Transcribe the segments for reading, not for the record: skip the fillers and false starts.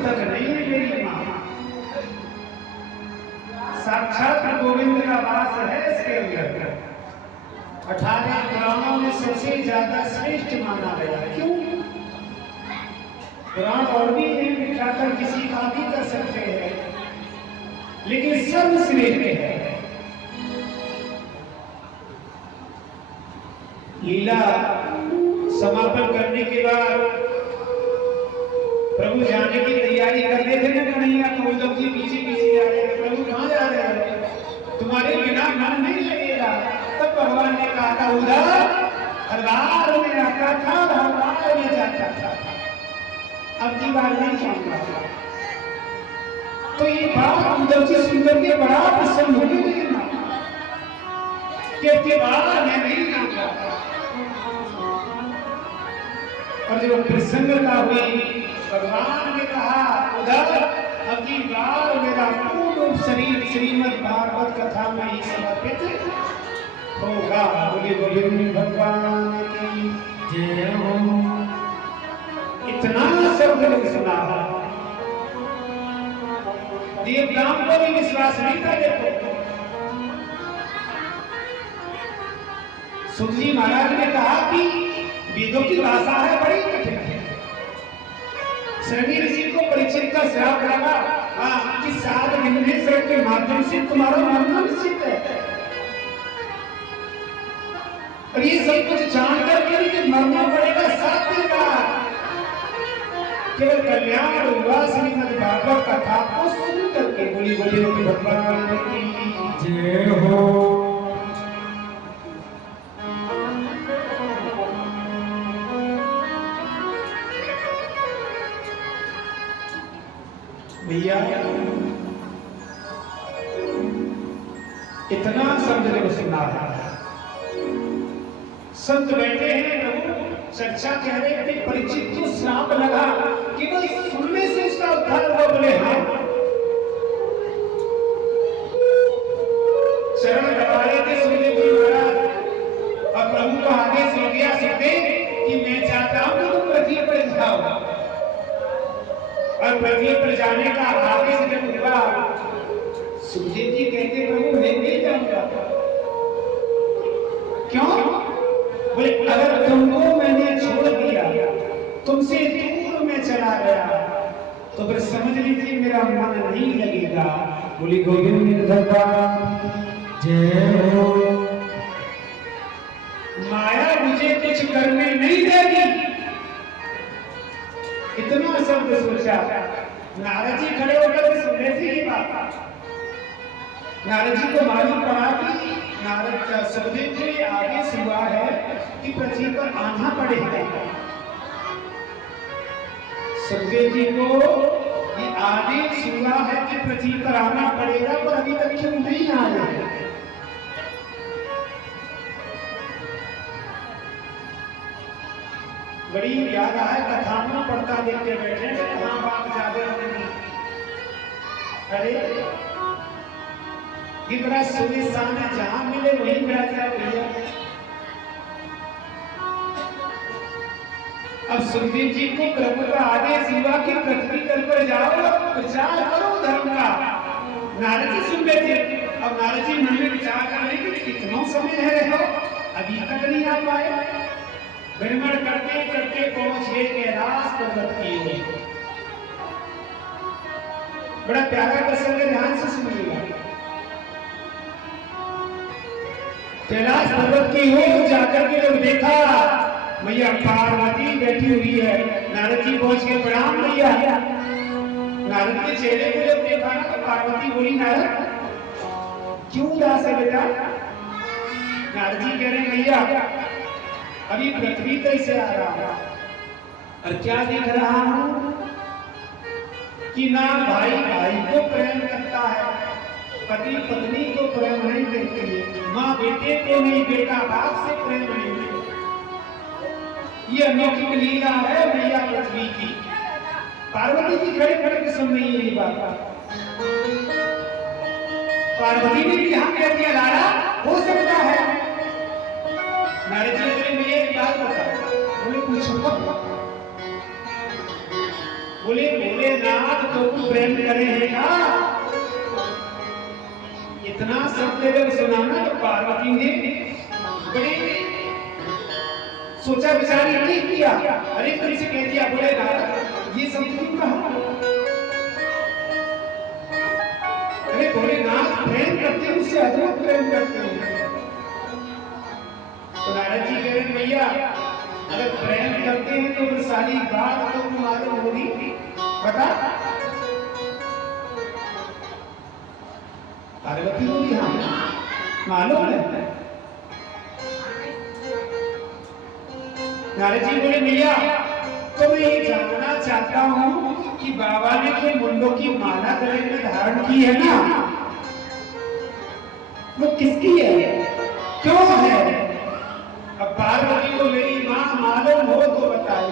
पुस्तक नहीं है मेरी माँ, साक्षात गोविंद का वास है इसके अंदर। 18 पुराणों में सबसे ज्यादा श्रेष्ठ माना गया। क्यों? पुराण और भी मिटाकर किसी का भी कर सकते हैं, लेकिन सर्वश्रेष्ठ है। लीला समापन करने के बाद प्रभु जाने की तैयारी कर रहे थे ना कन्हैया, तो उद्धव जी पीछे पीछे आ रहे थे। प्रभु कहाँ जा रहे हैं? तुम्हारे बिना मन नहीं लगेगा। तब भगवान ने कहा था, उद्धव हर बार में आता था, हर बार में जाता था, अब की बार नहीं जाऊंगा। तो ये बात उद्धव जी सुंदर के बड़ा प्रसन्न हो गए ना, कि अब की बार मैं नहीं जाऊंगा। और जब प्रसन्नता हुई, भगवान ने कहा, उद्धव अब की बार मेरा पूर्ण शरीर श्रीमद् भागवत कथा में ही समर्पित होगा। बोले गोविंद भगवान की जय हो। इतना शब्द ने सुना, देवताओं को भी विश्वास नहीं था। देखो सुत जी महाराज ने कहा कि वेदों की भाषा है बड़ी कठिन है। शरणी ऋषि को परीक्षित का श्राप लगा कि 7 विघ्नेश्वर के माध्यम से तुम्हारा मरना निश्चित है। और ये सब कुछ जानकर के कि मरना पड़ेगा 7 दिन बाद, केवल कल्याण हुआ श्रीमद् भागवत कथा को सुन करके। बोली बोली भगवान की जय हो। भैया इतना शब्द को सुना है, संत बैठे हैं, प्रभु चर्चा कह रहे हैं। परीक्षित को श्राप लगा कि वो सुनने से उसका उद्धार हुआ। बोले हाँ। शरण दबाए थे सुखदेव जी महाराज, और प्रभु को आदेश हो गया सुखदेव कि मैं चाहता हूं कि तुम पृथ्वी पर जाओ। और पृथ्वी पर जाने का आदेश जब हुआ, सुखदेव जी कहते प्रभु मैं नहीं जाऊंगा। क्यों? बोले अगर तुमको मैंने छोड़ दिया, तुमसे दूर में चला गया, तो फिर समझ लीजिए मेरा मन नहीं लगेगा। बोली गोविंद भगवान जय हो। माया मुझे कुछ करने नहीं देगी। इतना शब्द सोचा। नारद जी खड़े होकर सुन रहे थे ये बात। नारद जी को मालूम पड़ा कि नारद सुखदेव जी आदेश हुआ है कि पृथ्वी पर आना पड़ेगा। सुखदेव जी को ये आदेश हुआ है कि पृथ्वी पर आना पड़ेगा, पर अभी तक क्यों नहीं आए? बड़ी याद आए कथा में पढ़ता देखते बैठे कहाँ बात ज्यादा होगी। अरे ये बड़ा सुनिशान है, जहां मिले वहीं बैठ जाओ भैया। अब सुखदेव जी को प्रभु का आदेश हुआ कि पृथ्वी तल पर जाओ, प्रचार करो धर्म का। नारद जी सुन रहे थे। अब नारद जी मन में विचार कर रहे कि कितना समय है रहो, अभी तक नहीं आ पाए। भ्रमण करते करते पहुंचे कैलाश पर्वत की ओर। बड़ा प्यारा प्रसंग है, ध्यान से सुनिएगा। कैलाश पर्वत की ओर जाकर के जब देखा मैया पार्वती बैठी हुई है, नारद जी पहुंच के प्रणाम मैया। नारद के चेहरे को जब देखा ना तो पार्वती बोली, नारद क्यों उदास है बेटा? नारद जी कह रहे मैया अभी पृथ्वी कैसे आ रहा है और क्या देख रहा हूं कि ना भाई भाई को प्रेम करता है, पति पत्नी को प्रेम नहीं करती, माँ बेटे को नहीं, बेटा बाप से प्रेम नहीं करती। ये अनोखी लीला है मैया पृथ्वी की। पार्वती जी खड़े खड़े के सुन रही है ये बात। पार्वती ने भी यहाँ कह दिया, लाला हो सकता है। नारद जी बोले मुझे एक बात बताओ। बोले पूछो। बोले भोलेनाथ तो प्रेम करे है ना। इतना शब्द जब सुना ना तो पार्वती ने बड़ी सोचा विचार नहीं किया। अरे तुमसे कह दिया भोलेनाथ ये शब्द क्यों कहा। अरे भोलेनाथ प्रेम करते हैं उससे अद्भुत प्रेम करते हैं। तो नारद जी कह रहे भैया अगर प्रेम करते हैं तो फिर सारी बात तो मालूम होगी। बता पार्वती होगी हाँ मालूम है। नारद जी बोले भैया तो मैं ये जानना चाहता हूँ कि बाबा ने जो मुंडों की माला गले में धारण की है ना वो किसकी है क्यों है। अब पार्वती को मेरी माँ मालूम हो तो बताइए।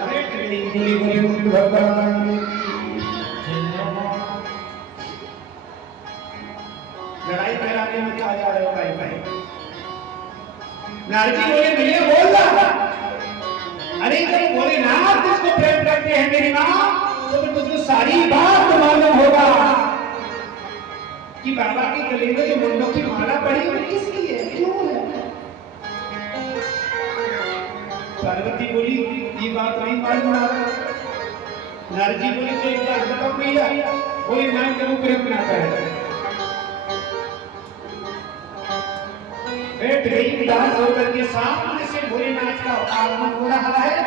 लड़ाई कराने में क्या जा रहा है भाई। नारद जी बोले भैया बोल रहा। अरे जब भोलेनाथ जिसको प्रेम करते हैं मेरी माँ तो फिर तुझको सारी बात मालूम होगा कि बाबा के गले में जो मुंडों की माला पड़ी वो किसकी है क्यों है। पार्वती बोली ये बात नहीं मालूम आ रहा। नारद जी बोले तो एक बात बताओ भैया। बोले नाम करूं प्रेम बनाता है। बैठ गई उदास होकर के सामने से भोलेनाथ का आगमन हो रहा है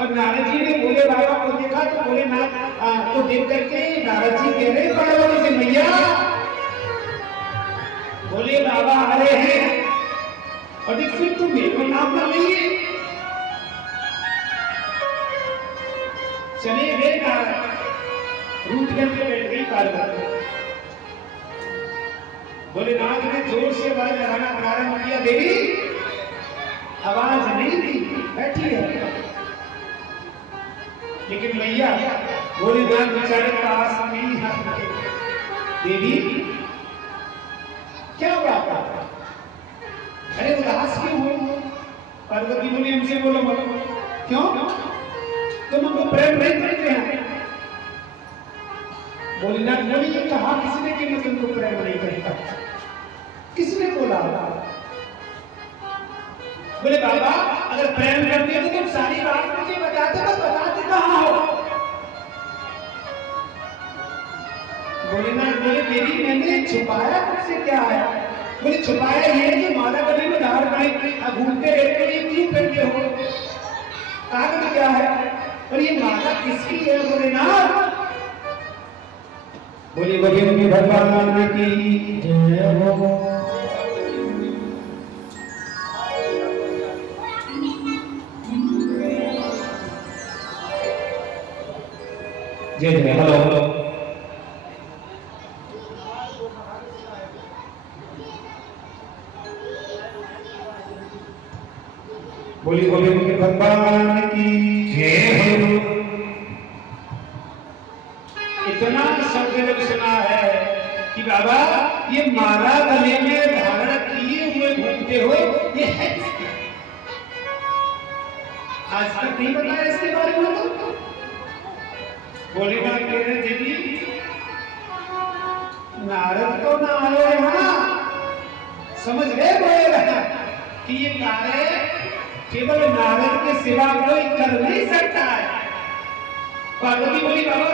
और नारद जी ने भोले बाबा को देखा तो भोलेनाथ को देख करके नारद जी कह रहे पार्वती से भैया भोले बाबा आ रहे हैं और देख फिर तुम मेरे नाम कर रही है। चले गए नारद रूठ करके बैठ गई पार्वती। भोलेनाथ ने जोर से आवाज लगाना प्रारंभ किया। देवी आवाज नहीं दी बैठी है लेकिन भैया भोलेनाथ बेचारे पास नहीं आते। देवी क्या बात है अरे उदास क्यों हो। पार्वती बोली हमसे बोलो बोलो क्यों तुम हमको प्रेम नहीं करते हैं। भोलेनाथ बोली ये कहा किसने कि मैं तुमको प्रेम नहीं करता किसने बोला। बोले बाबा अगर प्रेम करते हो तो तुम सारी बात मुझे बताते बस बताते कहाँ हो। भोलेनाथ बोले तेरी मैंने छुपाया तुमसे क्या है। बोले छुपाया ये कि माला गले में धारण नहीं घूमते रहते ये क्यों करते हो कारण क्या है और ये माला किसकी है। भोलेनाथ बोले गोविंद भगवान की जय हो। जय जय हेलो बोली गोविंद भगवान की जय हो। इतना शब्द जब सुना है कि बाबा ये माला गले में धारण किए हुए घूमते हो ये है किसकी। आज तक नहीं बताया इसके बारे में। तो भोलेनाथ कह रहे देवी नारद तो ना आए हाँ समझ गए बोलेनाथ कि ये कार्य केवल नारद के सिवा कोई कर नहीं सकता है। पार्वती बोली बाबा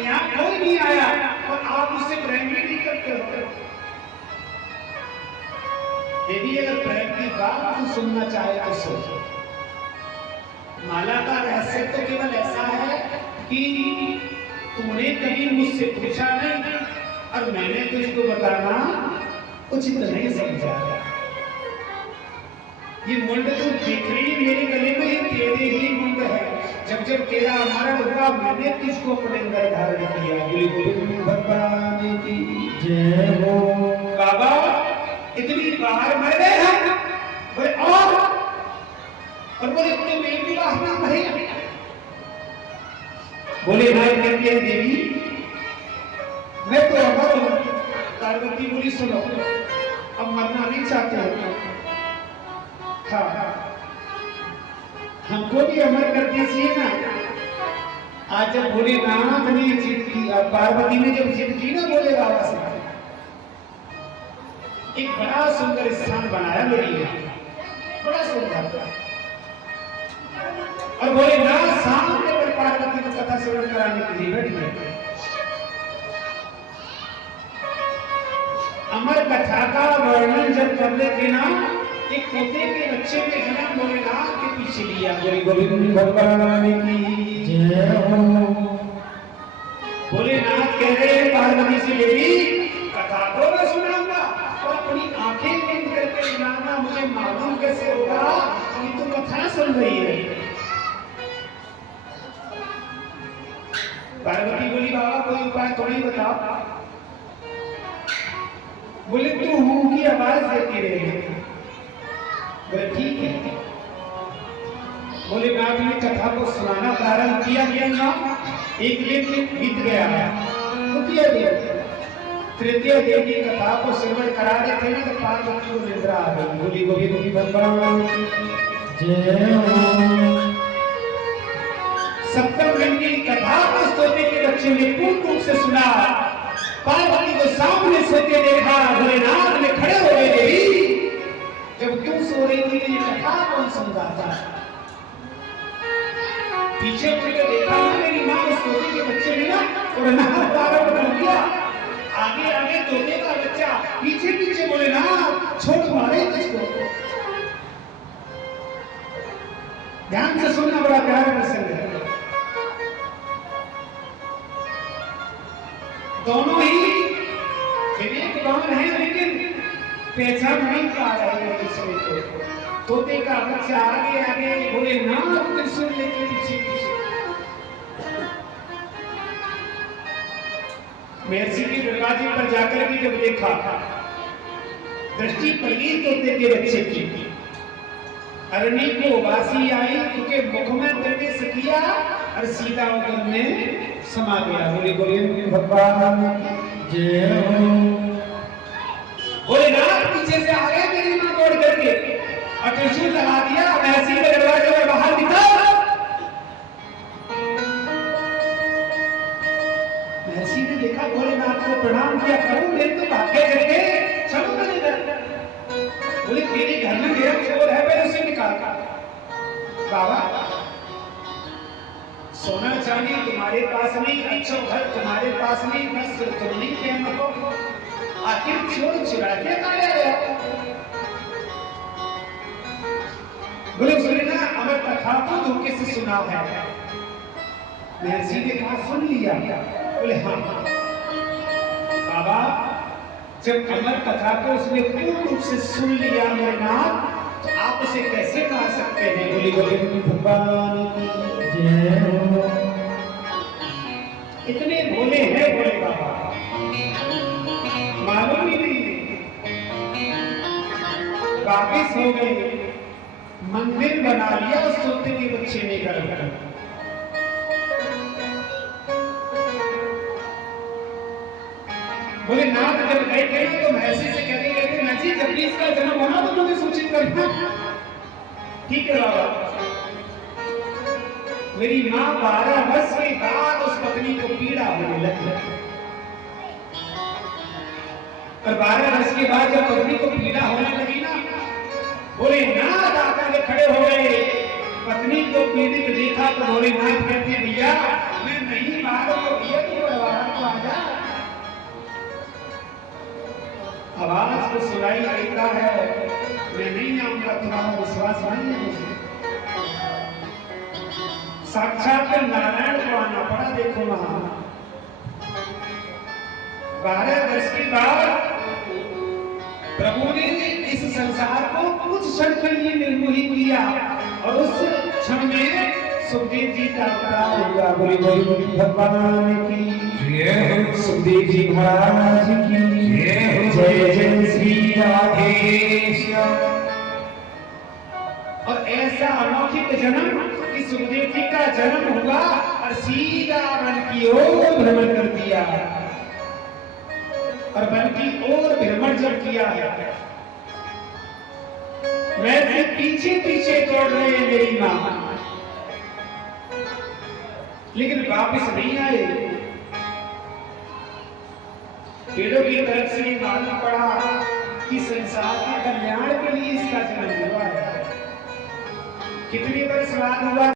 यहाँ कोई नहीं आया और आप मुझसे प्रेम भी नहीं करते हो। देवी अगर प्रेम की बात तो सुनना चाहे तो सोचो। माला का रहस्य तो केवल ऐसा है कि तुमने कभी मुझसे पूछा नहीं और मैंने तुझको बताना उचित नहीं समझा। ये मुंड तो देख रही मेरे गले में ये तेरे ही मुंड है। जब जब तेरा मरण हुआ मैंने तुझको अपने अंदर धारण किया। बोले भगवान की जय हो। बाबा इतनी बार मर गए हैं बोले और बोले तुम एक भी बात ना कहे। बोले भाई कहते हैं देवी मैं तो अमर हूं। पार्वती बोली सुनो अब मरना नहीं चाहते हो। हाँ हमको भी अमर कर दीजिए ना। आज जब भोलेनाथ ने जिद की, पार्वती ने जब जिद की ना भोले बाबा से, एक बड़ा सुंदर स्थान बनाया मेरी यहाँ, बड़ा सुंदर। और भोलेनाथ सामने पर पार्वती को कथा श्रवण कराने के लिए बैठ गए। अमर कथा का वर्णन जब कर लेते ना, एक पोते के बच्चे के जन्म भोलेनाथ के पीछे लिया। बोले गोविंद भगवान की जय हो। भोलेनाथ कह रहे हैं पार्वती से, देवी कथा तो मैं सुनाऊंगा, और अपनी आंखें बंद करके सुनाना, मुझे मालूम कैसे होगा कि तू कथा सुन रही है। पार्वती बोली, बाबा कोई उपाय थोड़ी बताओ। बोले तू हूं की आवाज देती रहे। बोले ठीक है। भोलेनाथ ने कथा को सुनाना प्रारंभ किया। एक दिन बीत गया, तृतीय दिन की कथा को श्रवण करा रहे थे ना, तो पार्वती को निद्रा आ गई। बोली गोविंद भगवान जय हो। सप्तम दिन की कथा को सोते के बच्चे ने पूर्ण रूप से सुना। पार्वती को सामने सोते देखा। भोलेनाथ ने खड़े हो गए, देवी जब तुम सो रही थी तो ये कथा कौन समझाता है? पीछे मुझे देखा ना, मेरी माँ उस तोते के बच्चे ने ना उड़ना प्रारंभ कर दिया। आगे आगे तोते का बच्चा, पीछे पीछे भोलेनाथ छोड़ मारे तुझको। ध्यान से सुनना, बड़ा प्यारा प्रसंग है। दोनों ही विवेकवान हैं, लेकिन पहचान नहीं पा रहे हैं दूसरे को। तोते का बच्चा आगे आगे, भोलेनाथ त्रिशूल लेके पीछे पीछे। महर्षि के दरवाजे पर जाकर भी जब देखा, दृष्टि पड़ी तोते के बच्चे की। अरणी को वासी आई, क्योंकि मुख में प्रवेश किया और सीधा उधर में समा गया। बोले गोविंद भगवान जय हो। भोलेनाथ पीछे से आ गए मेरी मां दौड़ करके, और त्रिशूल लगा दिया। महर्षि के दरवाजे में बाहर निकल। महर्षि ने देखा, भोलेनाथ को प्रणाम किया। करूं मेरे तो भाग्य करके चलो मेरे घर। बोले तेरे घर में मेरा चोर है, मैं उसे निकाल। बाबा सोना चांदी तुम्हारे पास नहीं, अच्छा घर तुम्हारे पास नहीं, बस तुम नहीं कहना को आखिर चोर चुरा के लाया गया। बोले सुनना, अमर कथा को धोखे से सुना है। महर्षि ने कहा सुन लिया? बोले हाँ। बाबा जब अमर कथा को उसने पूर्ण रूप से सुन लिया मेरे नाथ, तो आप उसे कैसे कहा सकते हैं? बोली गोविंद भगवान जय हो। इतने भोले हैं भोले बाबा, मालूम ही नहीं। वापिस हो गए, मंदिर बना लिया उस तोते के बच्चे ने कर। बोले नाथ जब गए थे तो महर्षि से कहते रहते, महर्षि जब भी इसका जन्म होना तो मुझे सूचित करना। ठीक है बाबा। मेरी माँ 12 वर्ष के बाद उस पत्नी को पीड़ा होने लगी, और 12 वर्ष के बाद जब पत्नी को पीड़ा होने लगी ना, भोलेनाथ आकर के खड़े हो गए। पत्नी को पीड़ित देखा तो भोलेनाथ कहते, भैया मैं नहीं मारो तो भैया तू बाहर तो आ जा। आवाज को सुनाई देता है, मैं नहीं आऊंगा, तुम्हारा विश्वास नहीं है मुझे। साक्षात नारायण को आना पड़ा। देखो वहां 12 वर्ष के बाद प्रभु ने इस संसार को कुछ क्षण के लिए निर्मोही किया, और उस क्षण में सुखदेव जी का अवतार हुआ। बोले गोविंद भगवान की जय हो। सुखदेव जी महाराज की जय हो। जय जय श्री राधेश। और ऐसा अलौकिक जन्म कि सुखदेव जी का जन्म हुआ और सीधा वन की ओर भ्रमण कर दिया, और वन की ओर भ्रमण जब किया है, मैं पीछे पीछे दौड़ रहे हैं मेरी मां। लेकिन वापस नहीं आए। वेदों की तरफ से ये मालूम पड़ा कि संसार के कल्याण के लिए इसका जन्म हुआ है। कितने वर्ष बाद हुआ?